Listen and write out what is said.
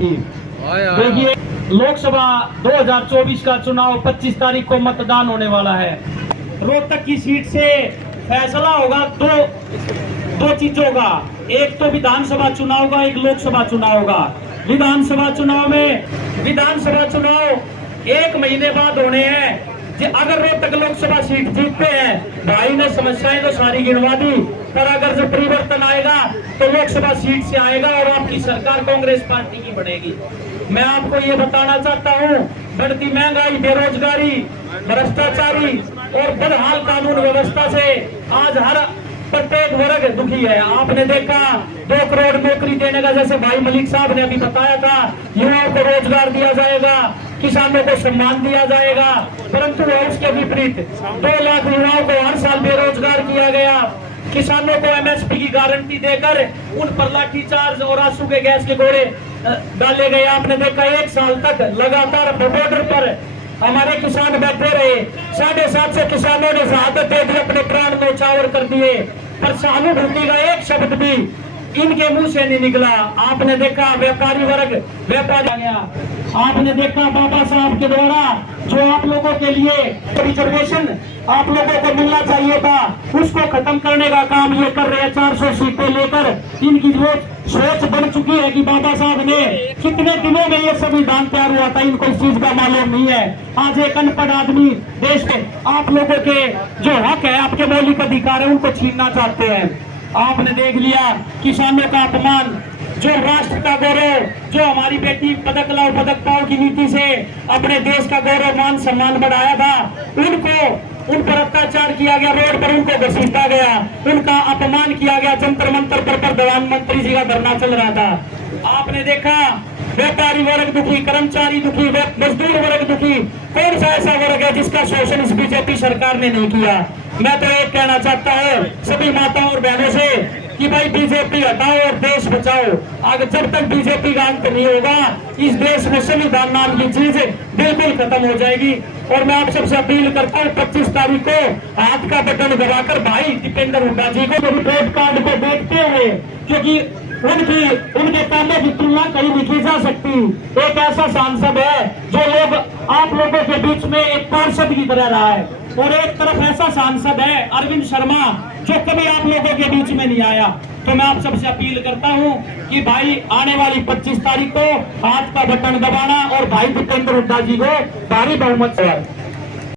थी। देखिए, लोकसभा 2024 का चुनाव 25 तारीख को मतदान होने वाला है। रोहतक की सीट से फैसला होगा दो चीजों का, एक तो विधानसभा चुनाव का, एक लोकसभा चुनाव का। विधानसभा चुनाव 1 महीने बाद होने हैं। अगर रोहतक लोकसभा सीट जीतते हैं, भाई ने समस्याएं तो सारी गिनवा दी, पर अगर जब परिवर्तन आएगा तो लोकसभा सीट से आएगा और आपकी सरकार कांग्रेस पार्टी की बनेगी। मैं आपको ये बताना चाहता हूँ, बढ़ती महंगाई, बेरोजगारी, भ्रष्टाचारी और बदहाल कानून व्यवस्था से आज हर प्रत्येक वर्ग दुखी है। आपने देखा 2 करोड़ नौकरी देने का, जैसे भाई मलिक साहब ने अभी बताया था, युवाओं को रोजगार दिया जाएगा, किसानों को सम्मान दिया जाएगा, परंतु उसके विपरीत 2 लाख युवाओं को हर साल बेरोजगार किया गया। किसानों को एमएसपी की गारंटी देकर उन पर लाठीचार्ज और आंसू के गैस के गोले डाले गए। आपने देखा 1 साल तक लगातार बॉर्डर पर हमारे किसान बैठे रहे। 750 किसानों ने शहादत दे दी, अपने प्राण न्यौछावर कर दिए, पर सहानुभूति का एक शब्द भी इनके मुंह से नहीं निकला। आपने देखा व्यापारी वर्ग व्यापारी आ गया। आपने देखा बाबा साहब के द्वारा जो आप लोगों के लिए रिजर्वेशन आप लोगों को मिलना चाहिए था, उसको खत्म करने का काम ये कर रहे हैं। 400 सीटें लेकर इनकी जो सोच बन चुकी है कि बाबा साहब ने कितने दिनों में ये संविधान तैयार हुआ था, इनको इस चीज का मालूम नहीं है। आज एक अनपढ़ आदमी देश के आप लोगों के जो हक है, आपके मौलिक अधिकार है, उनको छीनना चाहते हैं। आपने देख लिया किसानों का अपमान, जो राष्ट्र का गौरव, जो हमारी बेटी पदक लाओ पदक पाओ की नीति से अपने देश का गौरव मान सम्मान बढ़ाया था, उन पर अत्याचार किया गया, रोड पर उनको घसीटा गया, उनका अपमान किया गया। जंतर मंतर पर प्रधानमंत्री जी का धरना चल रहा था। आपने देखा व्यापारी वर्ग दुखी, कर्मचारी दुखी, मजदूर वर्ग दुखी। कौन सा ऐसा वर्ग है जिसका शोषण इस बीजेपी सरकार ने नहीं किया? मैं तो एक कहना चाहता हूँ सभी माताओं और बहनों से कि भाई बीजेपी हटाओ और देश बचाओ। अगर जब तक बीजेपी का अंत नहीं होगा, इस देश में संविधान नाम की चीज बिल्कुल खत्म हो जाएगी। और मैं आप सबसे अपील करता हूँ 25 तारीख को हाथ का बटन दबाकर भाई दीपेंद्र हुड्डा जी को रिपोर्ट कार्ड को देखते हुए, क्योंकि उनके कामों की तुलना कहीं नहीं की जा सकती। एक ऐसा सांसद है जो आप लोगों के बीच में एक पार्षद की तरह रहा है, और एक तरफ ऐसा सांसद है अरविंद शर्मा जो कभी आप लोगों के बीच में नहीं आया। तो मैं आप सबसे अपील करता हूं कि भाई आने वाली 25 तारीख को हाथ का बटन दबाना और भाई दीपेंद्र हुड्डा जी को भारी बहुमत से